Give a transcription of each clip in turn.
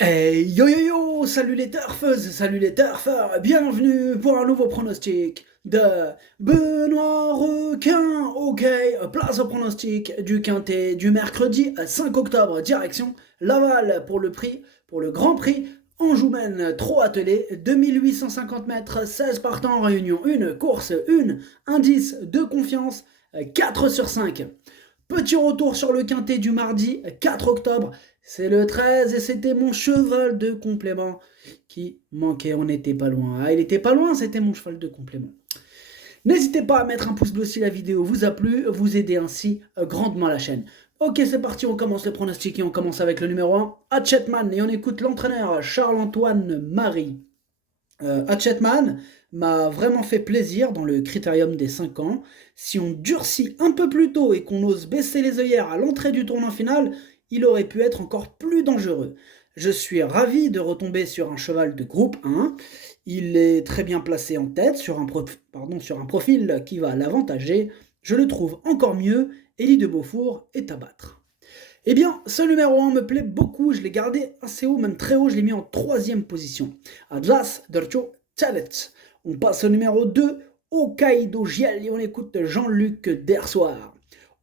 Hey yo yo yo, salut les turfeuses, salut les turfeurs, bienvenue pour un nouveau pronostic de Benoît Requin. Ok, place au pronostic du quintet du mercredi 5 octobre, direction Laval pour le Grand Prix Anjoumen, trop attelé, 2850 mètres, 16 partants en réunion, une course, une indice de confiance, 4 sur 5. Petit retour sur le quintet du mardi 4 octobre. C'est le 13 et c'était mon cheval de complément qui manquait. On n'était pas loin. Ah, il était pas loin, c'était mon cheval de complément. N'hésitez pas à mettre un pouce bleu si la vidéo vous a plu, vous aidez ainsi grandement la chaîne. Ok, c'est parti, on commence le pronostic et on commence avec le numéro 1, Hatchetman, et on écoute l'entraîneur Charles-Antoine Marie. Hatchetman m'a vraiment fait plaisir dans le critérium des 5 ans. Si on durcit un peu plus tôt et qu'on ose baisser les œillères à l'entrée du tournant final, il aurait pu être encore plus dangereux. Je suis ravi de retomber sur un cheval de groupe 1. Il est très bien placé en tête sur un profil qui va l'avantager. Je le trouve encore mieux. Élie de Beaufour est à battre. Eh bien, ce numéro 1 me plaît beaucoup, je l'ai gardé assez haut, même très haut, je l'ai mis en troisième position. Atlas Dercho Chalet. On passe au numéro 2, Hokkaido Giel, et on écoute Jean-Luc Dersoir.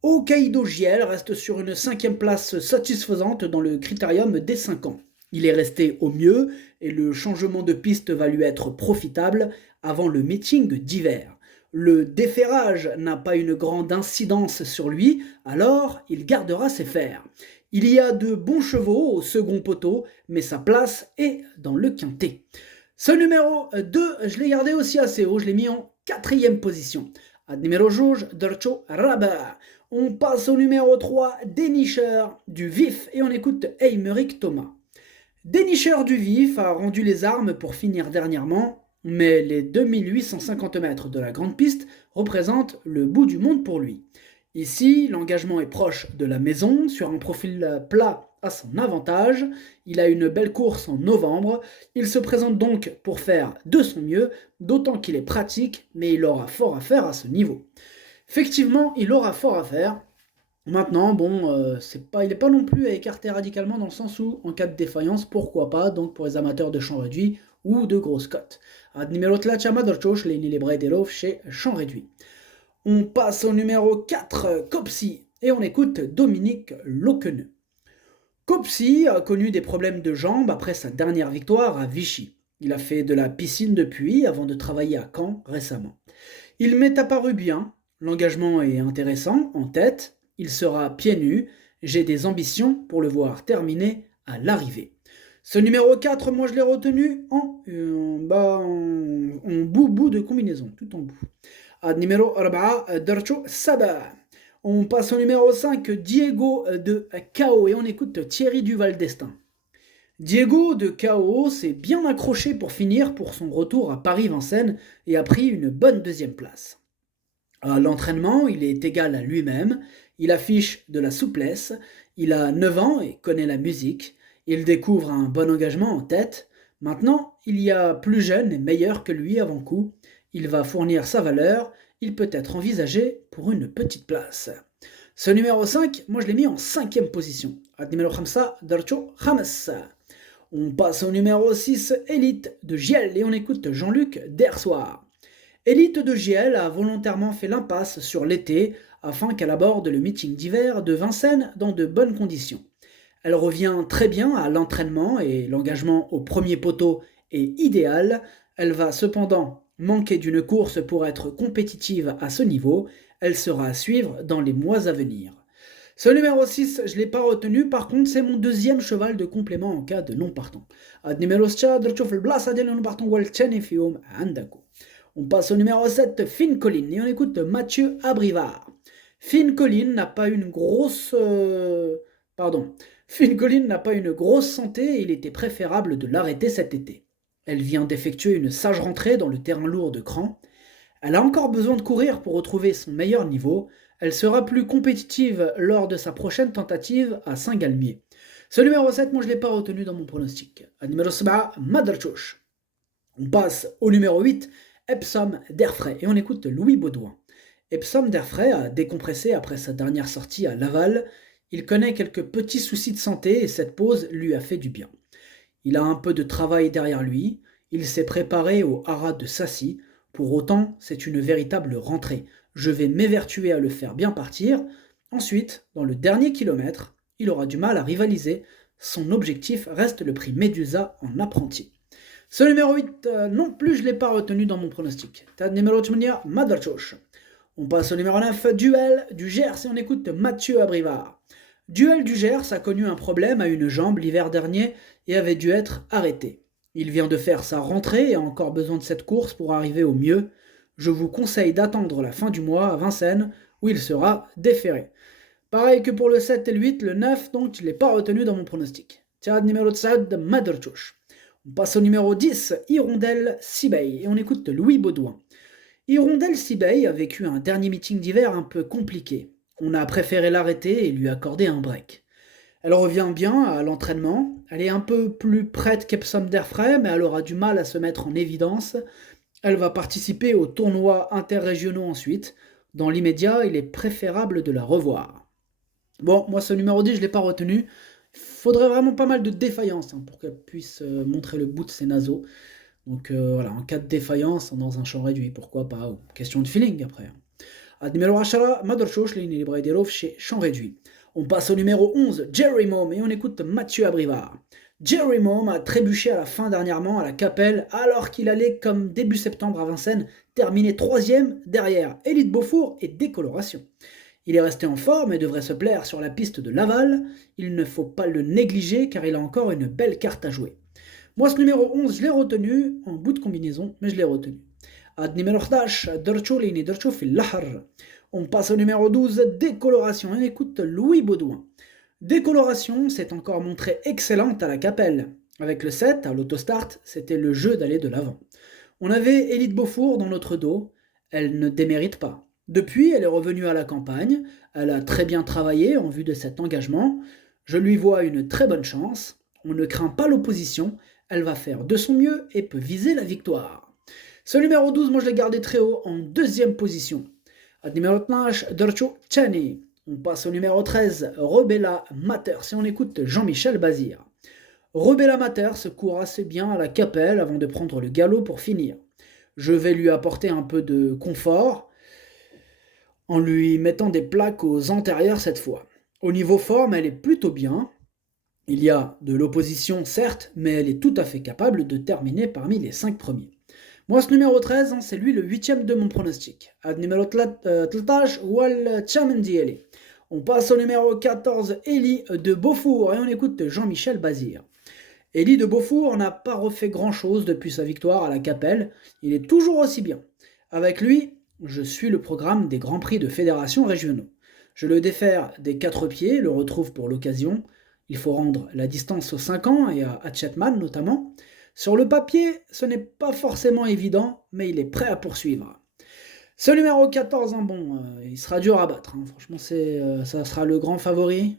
Hokkaido Giel reste sur une cinquième place satisfaisante dans le critérium des 5 ans. Il est resté au mieux et le changement de piste va lui être profitable avant le meeting d'hiver. Le déferrage n'a pas une grande incidence sur lui, alors il gardera ses fers. Il y a de bons chevaux au second poteau, mais sa place est dans le quintet. Ce numéro 2, je l'ai gardé aussi assez haut, je l'ai mis en quatrième position. Ad numéro rouge, Dercho Rabat. On passe au numéro 3, Dénicheur du Vif, et on écoute Eymerick Thomas. Dénicheur du Vif a rendu les armes pour finir dernièrement, mais les 2850 mètres de la grande piste représentent le bout du monde pour lui. Ici, l'engagement est proche de la maison, sur un profil plat à son avantage. Il a une belle course en novembre. Il se présente donc pour faire de son mieux, d'autant qu'il est pratique, mais il aura fort à faire à ce niveau. Effectivement, il aura fort à faire. Maintenant, bon, il n'est pas non plus à écarter radicalement dans le sens où, en cas de défaillance, pourquoi pas, donc pour les amateurs de champ réduit ou de grosses cotes. Ad numéro tlachama dorchosh, les Nilebredelov chez champ réduit. On passe au numéro 4, Copsy, et on écoute Dominique Loqueneux. Copsy a connu des problèmes de jambes après sa dernière victoire à Vichy. Il a fait de la piscine depuis avant de travailler à Caen récemment. Il m'est apparu bien, l'engagement est intéressant, en tête, il sera pieds nus, j'ai des ambitions pour le voir terminer à l'arrivée. Ce numéro 4, moi je l'ai retenu en bout de combinaison, tout en bout. Ad numéro 4, Dercho Saba. On passe au numéro 5, Diego de Cao, et on écoute Thierry Duval d'Estaing. Diego de Cao s'est bien accroché pour finir pour son retour à Paris-Vincennes et a pris une bonne deuxième place. À l'entraînement, il est égal à lui-même, il affiche de la souplesse, il a 9 ans et connaît la musique, il découvre un bon engagement en tête. Maintenant, il y a plus jeune et meilleur que lui avant coup, il va fournir sa valeur, il peut être envisagé pour une petite place. Ce numéro 5, moi je l'ai mis en cinquième position. Ad numéro 5, Darcho Hamas. On passe au numéro 6, Élite de Giel, et on écoute Jean-Luc Dersoir. Élite de Giel a volontairement fait l'impasse sur l'été afin qu'elle aborde le meeting d'hiver de Vincennes dans de bonnes conditions. Elle revient très bien à l'entraînement et l'engagement au premier poteau est idéal. Elle va cependant manquer d'une course pour être compétitive à ce niveau. Elle sera à suivre dans les mois à venir. Ce numéro 6, je ne l'ai pas retenu, par contre c'est mon deuxième cheval de complément en cas de non partant. Ad numéro 4, non partant on passe au numéro 7, Finn Collin, et on écoute Mathieu Abrivard. Finn Collin n'a pas une grosse... Pardon. Finn Collin n'a pas une grosse santé et il était préférable de l'arrêter cet été. Elle vient d'effectuer une sage rentrée dans le terrain lourd de Cran. Elle a encore besoin de courir pour retrouver son meilleur niveau. Elle sera plus compétitive lors de sa prochaine tentative à Saint-Galmier. Ce numéro 7, moi je ne l'ai pas retenu dans mon pronostic. À numéro 7, Madarchouch. On passe au numéro 8, Epsom d'Airfray, et on écoute Louis Baudouin. Epsom d'Airfray a décompressé après sa dernière sortie à Laval. Il connaît quelques petits soucis de santé et cette pause lui a fait du bien. Il a un peu de travail derrière lui, il s'est préparé au haras de Sassi, pour autant c'est une véritable rentrée. Je vais m'évertuer à le faire bien partir. Ensuite, dans le dernier kilomètre, il aura du mal à rivaliser. Son objectif reste le prix Medusa en apprenti. Ce numéro 8, non plus je ne l'ai pas retenu dans mon pronostic. Tad numéro 8, Madarchosh. On passe au numéro 9, Duel du Gers et on écoute Mathieu Abrivard. Duel du Gers a connu un problème à une jambe l'hiver dernier et avait dû être arrêté. Il vient de faire sa rentrée et a encore besoin de cette course pour arriver au mieux. Je vous conseille d'attendre la fin du mois à Vincennes où il sera déféré. Pareil que pour le 7 et le 8, le 9, donc je ne l'ai pas retenu dans mon pronostic. Tiens, numéro 7, Madarchosh. On passe au numéro 10, Hirondelle Sibey, et on écoute Louis Baudouin. Hirondelle Sibey a vécu un dernier meeting d'hiver un peu compliqué. On a préféré l'arrêter et lui accorder un break. Elle revient bien à l'entraînement, elle est un peu plus prête qu'Epsom d'Airfray, mais elle aura du mal à se mettre en évidence. Elle va participer aux tournois interrégionaux ensuite. Dans l'immédiat, il est préférable de la revoir. Bon, moi ce numéro 10, je ne l'ai pas retenu. Il faudrait vraiment pas mal de défaillance pour qu'elle puisse montrer le bout de ses naseaux. Donc voilà, en cas de défaillance, dans un champ réduit, pourquoi pas, ou question de feeling après. À numéro 10, Madarchosh, ligne libre chez champ réduit. On passe au numéro 11, Jerry Mom, et on écoute Mathieu Abrivard. Jerry Mom a trébuché à la fin dernièrement à la Capelle, alors qu'il allait, comme début septembre à Vincennes, terminer 3ème derrière Élite Beaufour et Décoloration. Il est resté en forme et devrait se plaire sur la piste de Laval. Il ne faut pas le négliger car il a encore une belle carte à jouer. Moi, ce numéro 11, je l'ai retenu en bout de combinaison, mais je l'ai retenu. À numéro 11, Dercholini Dercho fil Lahar. On passe au numéro 12, Décoloration. On écoute Louis Baudouin. Décoloration s'est encore montrée excellente à la Capelle. Avec le 7, à l'autostart, c'était le jeu d'aller de l'avant. On avait Élite Beaufour dans notre dos. Elle ne démérite pas. Depuis, elle est revenue à la campagne. Elle a très bien travaillé en vue de cet engagement. Je lui vois une très bonne chance. On ne craint pas l'opposition. Elle va faire de son mieux et peut viser la victoire. Ce numéro 12, moi je l'ai gardé très haut en 2e position. À numéro 13, Dercho Chani. On passe au numéro 13, Rebella Mater. Si on écoute Jean-Michel Bazir. Rebella Mater se court assez bien à la Capelle avant de prendre le galop pour finir. Je vais lui apporter un peu de confort en lui mettant des plaques aux antérieurs cette fois. Au niveau forme, elle est plutôt bien. Il y a de l'opposition, certes, mais elle est tout à fait capable de terminer parmi les 5 premiers. Moi, ce numéro 13, c'est lui le 8e de mon pronostic. À numéro 13, Wal Chamendiele. On passe au numéro 14, Elie de Beaufour, et on écoute Jean-Michel Bazir. Elie de Beaufour n'a pas refait grand-chose depuis sa victoire à la Capelle. Il est toujours aussi bien. Avec lui, je suis le programme des Grands Prix de fédération régionaux. Je le défère des 4 pieds, le retrouve pour l'occasion. Il faut rendre la distance aux 5 ans et à Chetman notamment. Sur le papier, ce n'est pas forcément évident, mais il est prêt à poursuivre. Ce numéro 14, il sera dur à battre. Franchement, ça sera le grand favori,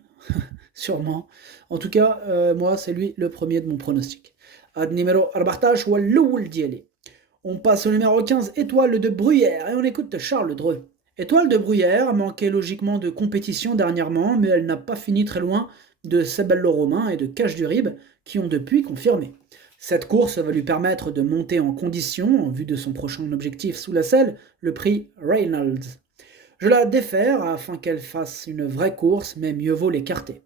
sûrement. En tout cas, moi, c'est lui le premier de mon pronostic. Ad numéro 14, Walloul Diele. On passe au numéro 15, Étoile de Bruyère, et on écoute Charles Dreux. Étoile de Bruyère manquait logiquement de compétition dernièrement, mais elle n'a pas fini très loin de Sebello Romain et de Cache du Rib, qui ont depuis confirmé. Cette course va lui permettre de monter en condition en vue de son prochain objectif sous la selle, le prix Reynolds. Je la défère afin qu'elle fasse une vraie course, mais mieux vaut l'écarter.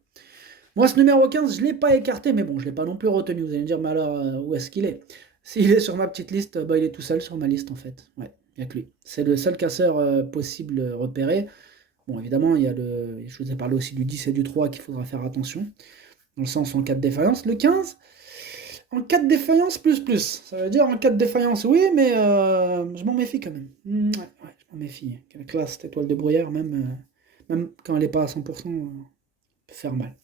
Moi, ce numéro 15, je ne l'ai pas écarté, mais bon, je ne l'ai pas non plus retenu. Vous allez me dire, mais alors, où est-ce qu'il est? S'il est sur ma petite liste, il est tout seul sur ma liste, en fait. Ouais, il n'y a que lui. C'est le seul casseur possible repéré. Bon, évidemment, je vous ai parlé aussi du 10 et du 3 qu'il faudra faire attention, dans le sens en cas de défaillance. Le 15, en cas de défaillance, plus. Ça veut dire en cas de défaillance, oui, mais je m'en méfie quand même. Ouais, je m'en méfie. Quelle classe, cette étoile de Bruyère, même quand elle n'est pas à 100%, peut faire mal.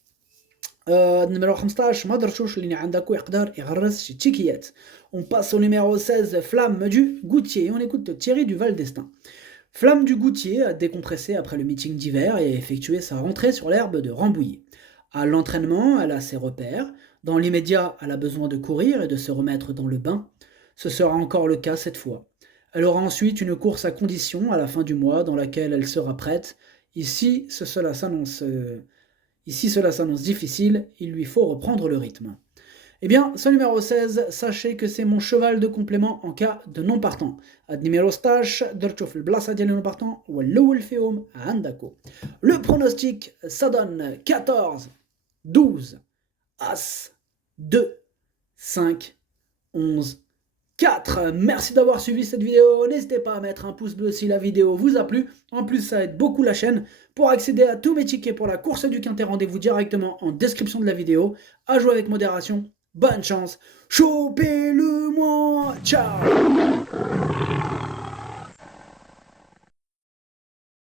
Numéro 15, Madarchosh اللي عندك يقدر يغرس شي تشيكيات. On passe au numéro 16, Flamme du Goutier. On écoute Thierry du Val d'Estaing. Flamme du Goutier a décompressé après le meeting d'hiver et a effectué sa rentrée sur l'herbe de Rambouillet. À l'entraînement, elle a ses repères. Dans l'immédiat, elle a besoin de courir et de se remettre dans le bain. Ce sera encore le cas cette fois. Elle aura ensuite une course à condition à la fin du mois dans laquelle elle sera prête. Ici, cela s'annonce difficile, il lui faut reprendre le rythme. Eh bien, ce numéro 16, sachez que c'est mon cheval de complément en cas de non partant. Ad numéro stage, درتو في البلاصة ديال non partant والأول فيهم عندكو. Le pronostic, ça donne 14, 12, As, 2, 5, 11, 4. Merci d'avoir suivi cette vidéo. N'hésitez pas à mettre un pouce bleu si la vidéo vous a plu. En plus, ça aide beaucoup la chaîne. Pour accéder à tous mes tickets pour la course du Quintet, rendez-vous directement en description de la vidéo. À jouer avec modération. Bonne chance. Chopez-le moi. Ciao.